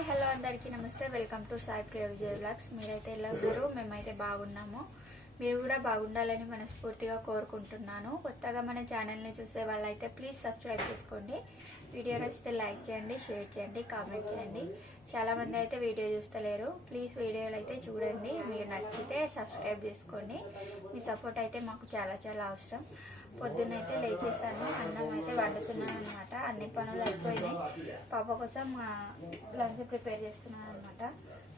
Hi hello అందరికీ నమస్తే. Welcome to Sai Priya Vijay blogs మీరైతే ఎలా ఉన్నారు? మేమైతే బాగున్నాము. మీరు కూడా బాగుండాలని మనస్ఫూర్తిగా కోరుకుంటున్నాను. కొత్తగా మన ఛానల్ని చూసే వాళ్ళైతే ప్లీజ్ సబ్స్క్రైబ్ చేసుకోండి. వీడియో నచ్చితే లైక్ చేయండి షేర్ చేయండి కామెంట్ చేయండి. చాలామంది అయితే వీడియో చూస్తలేరు. ప్లీజ్ వీడియోలు అయితే చూడండి. మీరు నచ్చితే సబ్స్క్రైబ్ చేసుకోండి. మీ సపోర్ట్ అయితే మాకు చాలా చాలా అవసరం. పొద్దున్నైతే లేచేసాను అన్నం అయితే వండుతున్నాను అనమాట అన్ని పనులు అయిపోయినాయి. పాప కోసం మా లంచ్ ప్రిపేర్ చేస్తున్నాను అనమాట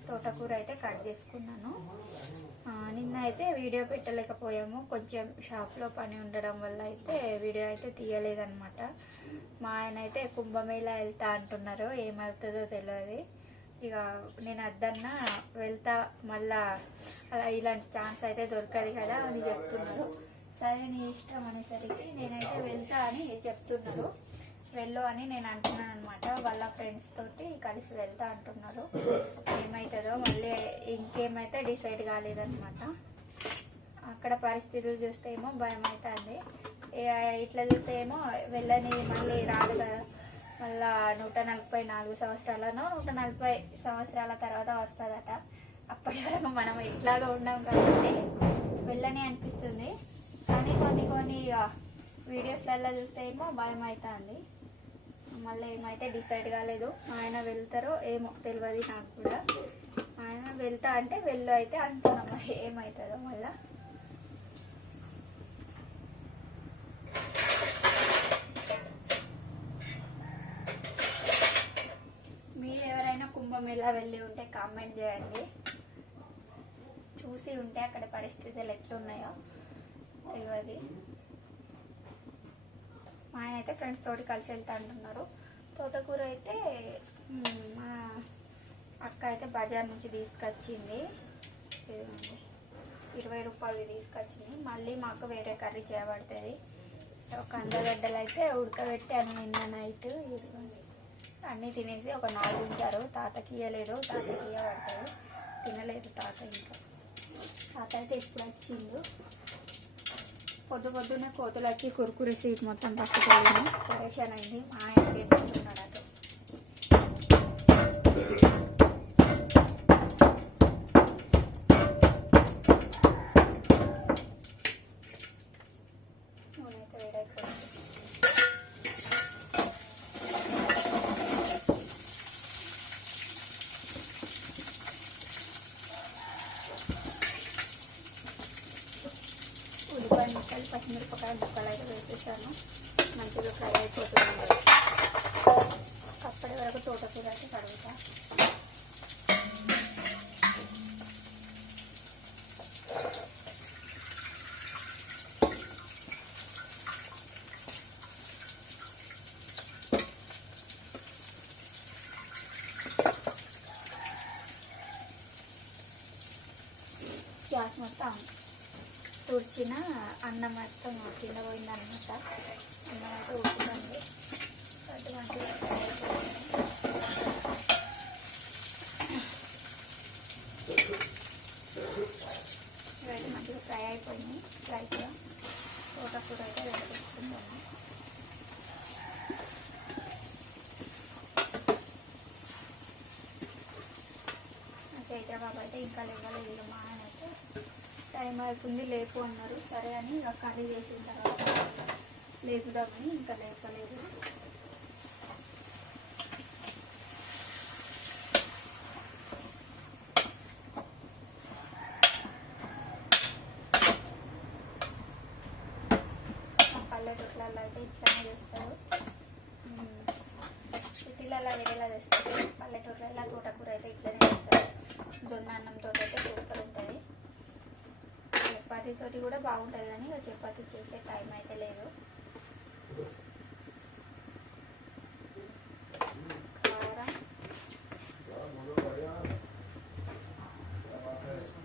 తోటకూర అయితే కట్ చేసుకున్నాను. నిన్న అయితే వీడియో పెట్టలేకపోయాము. కొంచెం షాప్లో పని ఉండడం వల్ల అయితే వీడియో అయితే తీయలేదనమాట మా ఆయన అయితే కుంభమేళా వెళ్తా అంటున్నారు. ఏమవుతుందో తెలియదు ఇక నేను అద్దన్నా వెళ్తా మళ్ళా అలా ఇలాంటి ఛాన్స్ అయితే దొరకదు కదా అని చెప్తున్నారు. సరే నీ ఇష్టం అనేసరికి నేనైతే వెళ్తా అని చెప్తున్నారు. వెళ్ళు అని నేను అంటున్నాను అనమాట వాళ్ళ ఫ్రెండ్స్ తోటి కలిసి వెళ్తా అంటున్నారు. ఏమవుతుందో మళ్ళీ ఇంకేమైతే డిసైడ్ కాలేదన్నమాట. అక్కడ పరిస్థితులు చూస్తే ఏమో భయం అవుతుంది ఇట్లా చూస్తే ఏమో వెళ్ళని మళ్ళీ రాదు కదా. మళ్ళా నూట నలభై నాలుగు సంవత్సరాలను నూట నలభై సంవత్సరాల తర్వాత వస్తుందట. అప్పటి వరకు మనం ఇట్లాగా ఉన్నాం కాబట్టి వెళ్ళని అంటే వీడియోస్లలో చూస్తే ఏమో భయం అవుతుంది మళ్ళీ ఏమైతే డిసైడ్ కాలేదు ఆయన వెళ్తారో ఏమో తెలియదు నాకు కూడా. ఆయన వెళ్తా అంటే వెళ్ళు అయితే అంటున్నాం మరి ఏమవుతుందో మళ్ళీ. మీరు ఎవరైనా కుంభమేళా వెళ్ళి ఉంటే కామెంట్ చేయండి. చూసి ఉంటే అక్కడ పరిస్థితులు ఎట్లున్నాయో తెలియదు మా ఆయన అయితే ఫ్రెండ్స్ తోటి కలిసి వెళ్తా అంటున్నారు తోటకూర అయితే మా అక్క అయితే బజార్ నుంచి తీసుకొచ్చింది. ఇరవై రూపాయలు తీసుకొచ్చింది. మళ్ళీ మాకు వేరే కర్రీ చేయబడుతుంది. ఒక అందగడ్డలు అయితే ఉడకబెట్టి అన్ని నిన్న నైట్ అన్నీ తినేసి ఒక నాలుగు ఉంచారు. తాతకి ఇయ్యలేదు. తాతకి ఇయ్యబడతాయి తినలేదు తాత ఇంకా. తాత అయితే ఇప్పుడు వచ్చిండు? పొద్దు పొద్దునే కోతులు వచ్చి కురుకురి సీట్ మొత్తం పట్టుకెళ్ళింది. పరేషాన్ అయింది. మా ఆయన ముక్కలు అయితే వేసేసాను మంచిగా ఫ్రై అయిపోతుంది అప్పటి వరకు తోటకూర అయితే కడుగుతా గ్యాస్ మొత్తం తుడిచిన అన్నం మొత్తం కింద పోయిందనమాట అన్నం అయితే ఉడుకుతుంది అటువంటి మంచిగా ఫ్రై అయిపోయింది. ఫ్రై అయిపోయింది రైస్లో తోటకూర అయితే వేసుకుంటున్నాను మా చైత్రబాబు అయితే ఇంకా లేవలేదు మా టైం అవుతుంది లేపు అన్నారు. సరే అని ఇక కర్రీ చేసిన తర్వాత లేపుదామని ఇంకా లేపలేదు. మా పల్లెటూర్లలో అయితే ఇట్లానే చేస్తారు. సిటీలలో వేరేలా చేస్తారు. పల్లెటూర్లలో తోటకూర అయితే ఇట్లనే చేస్తారు. జొన్న అన్నంతో అయితే సూపర్ ఉంటుంది. చపాతీతోటి కూడా బాగుంటుంది కానీ ఇక చపాతీ చేసే టైం అయితే లేదు. కారం.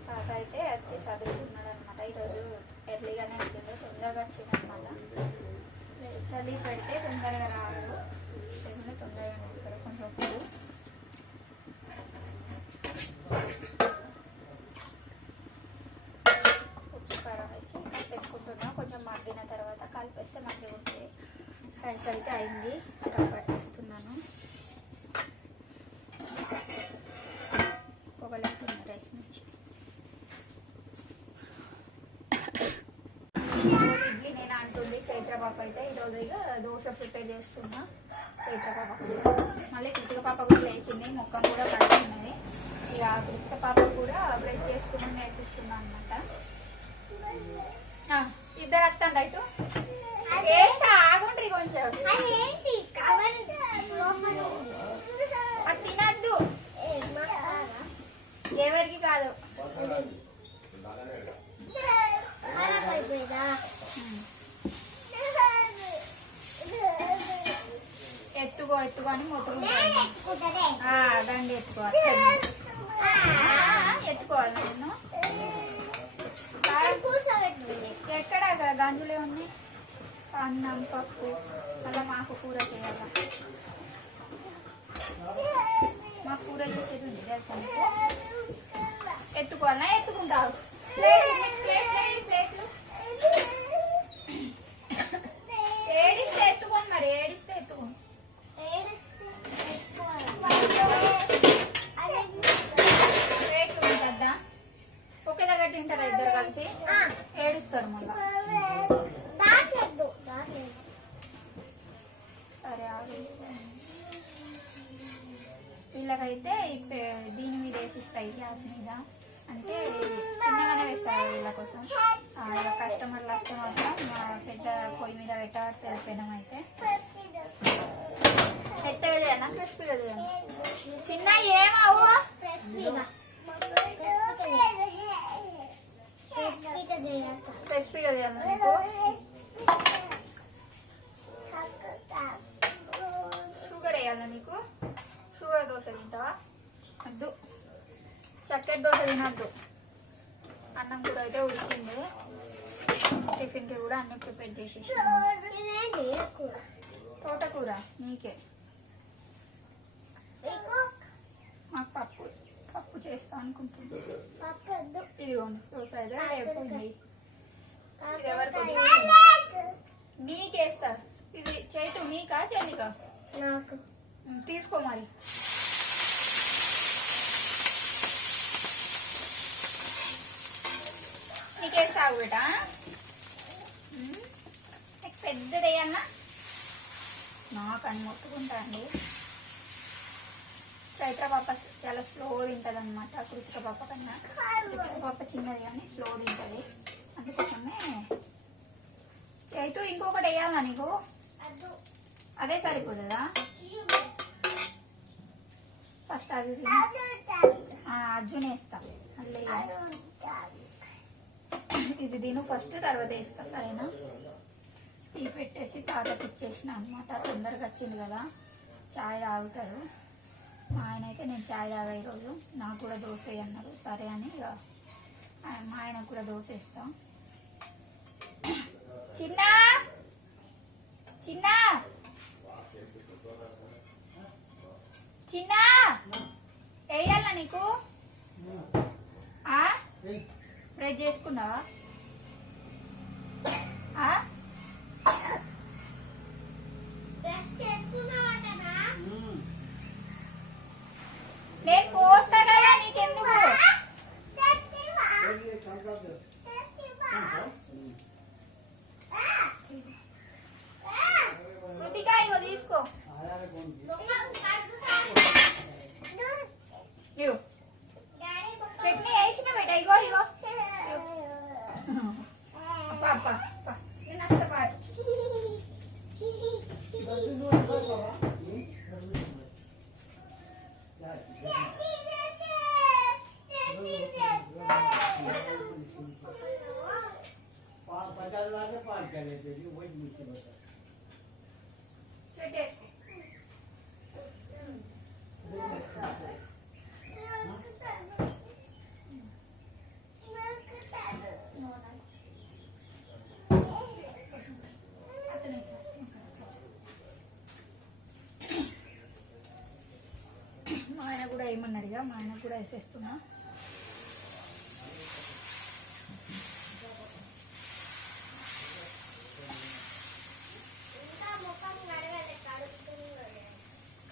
తాత అయితే వచ్చి చదువుతున్నాడు అనమాట ఈరోజు ఎర్లీగానే వచ్చిండు తొందరగా వచ్చిందనమాట చదివి పెడితే తొందరగా రాడు. తొందరగా వస్తాడు కొంచెం రైస్ అయితే అయింది. స్టవ్ పట్టేస్తున్నాను. పొగలేకున్నాను రైస్ నుంచి నేను అంటుంది చైత్రపాప అయితే ఈరోజు ఇక దోశ ప్రిపేర్ చేస్తున్నా. చైత్రపాప మళ్ళీ కృతిక పాప కూడా లేచింది. మొక్క కూడా పడుతున్నది ఇక కృతిక పాప కూడా బ్రెడ్ చేసుకుని నేర్పిస్తున్నా అనమాట ఇద్దరు వస్తాను రైతు తినద్దు ఎవరికి కాదు. ఎత్తుకో ఎత్తుకో అని మొత్తుకుంటాను. దండి ఎత్తుకో ఆ, ఎత్తుకోవాలి నేను. ఎక్కడ గంజులే ఉన్నాయి? అన్నం పప్పు అలా మాకు కూర చేయాలి? మా కూర చేసేది ఉంది తెలుసా? ఎత్తుకోవాలా? ఎత్తుకుంటావు. ఏడిస్తే ఎత్తుకోండి మరి ఏడిస్తే ఎత్తుకోండి ప్లేట్లు ఉంటుందా ఒకే దగ్గర తింటారా ఇద్దరు కలిసి? ఏడుస్తారు మళ్ళీ. సరే ఆగు. వీళ్ళకైతే దీని మీద వేసిస్తాయి గ్యాస్ మీద. అంటే చిన్నగానే వేస్తారు వీళ్ళ కోసం. ఇలా కస్టమర్లు వస్తే మాత్రం మా పెద్ద పొయ్యి మీద పెట్టబట్టి తెలిపోయినాం అయితే. పెద్దగా చేయనా? క్రిస్పీగా చేయనా? చిన్న ఏమవు క్రిస్పీగా చేయాలి నీకు షుగర్ వేయాలా నీకు షుగర్ దోశ తింటావా వద్దు చక్కెర దోశ తినద్దు అన్నం కూడా అయితే ఉడికింది. టిఫిన్కి కూడా అన్ని ప్రిపేర్ చేసేసి తోటకూర నీకే. మాకు పప్పు పప్పు చేస్తా అనుకుంటున్నా. ఇదిగోండి దోశ అయితే అయిపోయింది ఇది ఎవరికి వదిలేస్తాను? నీకేస్తా. ఇది చైతు నీకా చెల్లికా? తీసుకో మరి. సాగు బేటా పెద్దదేయన్నా నాకు అని మొత్తుకుంటా అండి చైత్ర పాప చాలా స్లో తింటుంది అనమాట కృతిక పాప కన్నా. కృతిక పాప చిన్నది కానీ స్లో తింటుంది. అందుకోసమే చైతు ఇంకొకటి వేయాలా నీకు? అదే. సరిపోతుందా? ఫస్ట్ అది అర్జున్ వేస్తా. అల్లే ఇది తిను ఫస్ట్ తర్వాత వేస్తా సరేనా? టీ పెట్టేసి తాతకి ఇచ్చేసిన అనమాట తొందరగా వచ్చింది కదా చాయ్ తాగుతారు. మా ఆయన అయితే నేను చాయ్ తాగా ఈరోజు నాకు కూడా దోశ అన్నారు సరే అని ఇక మా ఆయనకు కూడా దోశ ఇస్తాం చిన్న! చిన్న! చిన్న! వేయాలా నీకు? ఆ? ఫ్రై చేసుకున్నావా? కూడా ఏమన్నాడుగా మా ఆయన కూడా వేసేస్తున్నా.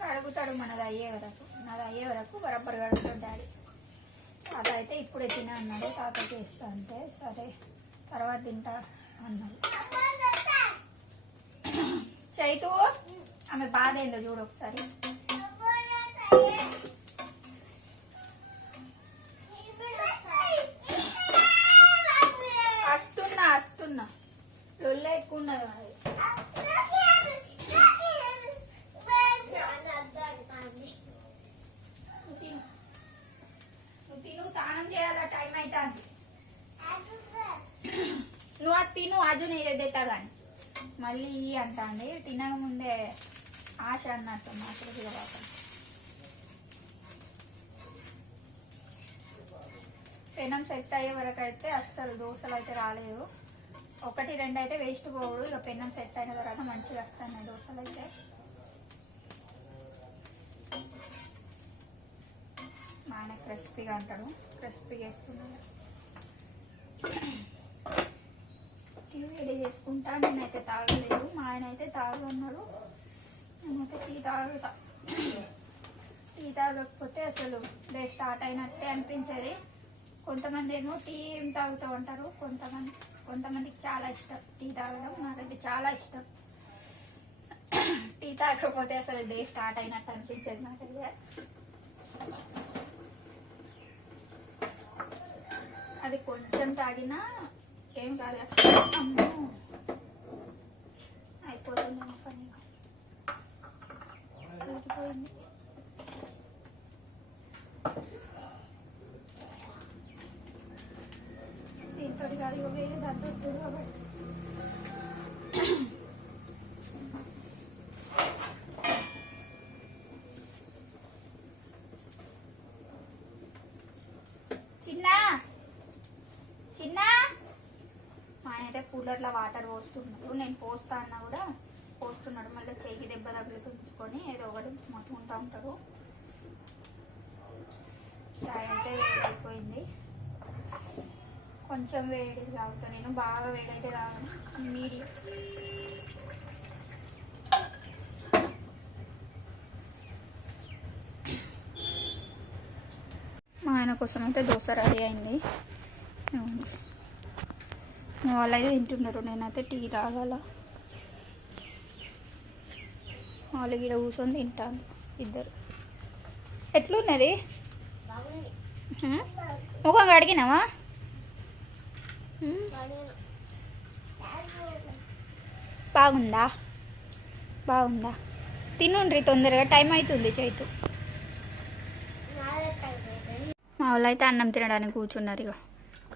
కడుగుతాడు మనది అయ్యే వరకు నాది అయ్యే వరకు బరబ్బర్ కడుగుతాడు డాడీ. తాత అయితే ఇప్పుడే తిన అన్నాడు తాత చేస్తా అంటే సరే తర్వాత తింటా అన్నాడు. చైతు ఆమె బాధ ఏందో చూడు ఒకసారి వస్తున్నా వస్తున్నా లొల్ల ఎక్కువ ఉన్నది మరి నువ్వు తిను నువ్వు తిను స్నానం చేయాలా టైం అవుతుంది నువ్వు అది తిను అజు ఏదైతే కానీ మళ్ళీ ఈ అంటాండి తినక ముందే ఆశ అన్నట్టు మాత్రం పాపం. పెనం సెట్ అయ్యే వరకు అయితే అస్సలు దోశలు అయితే రాలేదు. ఒకటి రెండు అయితే వేస్ట్ పోవు ఇక పెనం సెట్ అయిన తర్వాత మంచిగా వస్తాయి దోశలు అయితే. మా ఆయన క్రిస్పీగా అంటాడు. క్రిస్పీగా వేస్తున్నాడు. టీ వేడి చేసుకుంటా నేనైతే తాగలేదు. మా ఆయన అయితే తాగన్నాడు నేనైతే టీ తాగుతా. టీ తాగకపోతే అసలు డే స్టార్ట్ అయినట్టే అనిపించేది. కొంతమంది ఏమో టీ ఏం తాగుతూ ఉంటారు. కొంతమంది కొంతమందికి చాలా ఇష్టం టీ తాగడం. నాకైతే చాలా ఇష్టం. టీ తాగకపోతే అసలు డే స్టార్ట్ అయినట్టు అనిపించేది నాకైతే. అది కొంచెం తాగినా ఏం కాదు అమ్మో అయిపోతుంది నా పని అయిపోయింది దీంతో కాదు ఇక వేరే దాంతో వస్తుంది కాబట్టి చిన్న చిన్న మా ఆయన అయితే వాటర్ పోస్తున్నాడు నేను పోస్తా అన్నా కూడా పోస్తున్నాడు. మళ్ళీ చెయ్యి దెబ్బ తగిలిపించుకొని ఏదో ఒకటి మొత్తుకుంటా ఉంటాడు. చాయ్ అయితే అయిపోయింది. కొంచెం వేడి తాగుతా. నేను బాగా వేడైతే తాగను. మీడియం. మా ఆయన కోసం అయితే దోశ రెడీ అయింది. వాళ్ళైతే తింటున్నారు. నేనైతే టీ తాగాల. వాళ్ళు ఇక్కడ కూర్చొని తింటాను ఇద్దరు. ఎట్లున్నది? ముఖం కడిగినావా? హ్మ్? బాగుందా? బాగుందా? తినుండ్రి తొందరగా. టైం అవుతుంది చైతు. మా వాళ్ళు అయితే అన్నం తినడానికి కూర్చున్నారు ఇక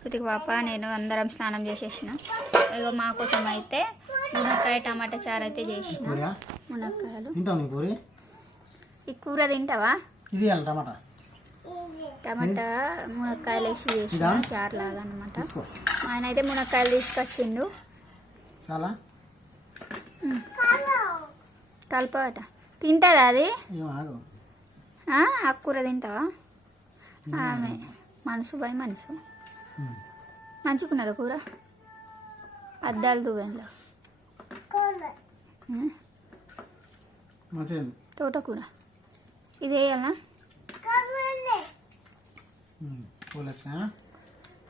కృతిక పాప నేను అందరం స్నానం చేసేసిన. ఇక మా కోసం అయితే మునక్కాయ టమాటా చారు అయితే చేసిన. మునక్కాయలు. ఈ కూర తింటావా? ఇది టమాటా. టమాటా మునక్కాయలు వేసి చేసిన? చారు లాగా అనమాట ఆయన అయితే మునక్కాయలు తీసుకొచ్చిండు. చాలా. కలపట తింటుందా అది? ఆ, కూర తింటావా? ఆమె మనసు బై మనసు. మంచుకున్నదా కూర? అద్దాలు దువ్వెంలో తోటకూర. ఇది వచ్చినా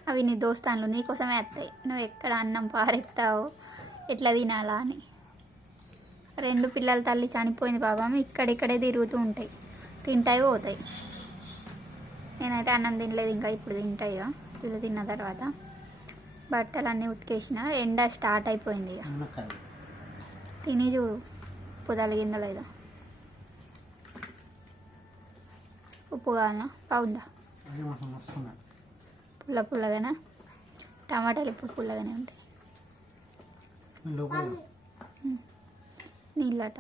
అవి నీ దోస్తాన్లు నీకోసమే వస్తాయి నువ్వు ఎక్కడ అన్నం పారెత్తావు? ఎట్లా తినాలా అని. రెండు పిల్లల తల్లి చనిపోయింది పాపం ఇక్కడిక్కడే తిరుగుతూ ఉంటాయి. తింటాయి పోతాయి. నేనైతే అన్నం తినలేదు ఇంకా ఇప్పుడు తింటాయి ఇక వీళ్ళు తిన్న తర్వాత బట్టలు అన్నీ ఉతికేసిన ఎండ స్టార్ట్ అయిపోయింది ఇక. తిని చూడు ఉప్పు తలిగిందా లేదా ఉప్పు కావాలనా? బాగుందా పుల్ల పుల్లగానా టమాటాలు ఇప్పుడు పుల్లగానే ఉంటాయి. నీళ్ళట.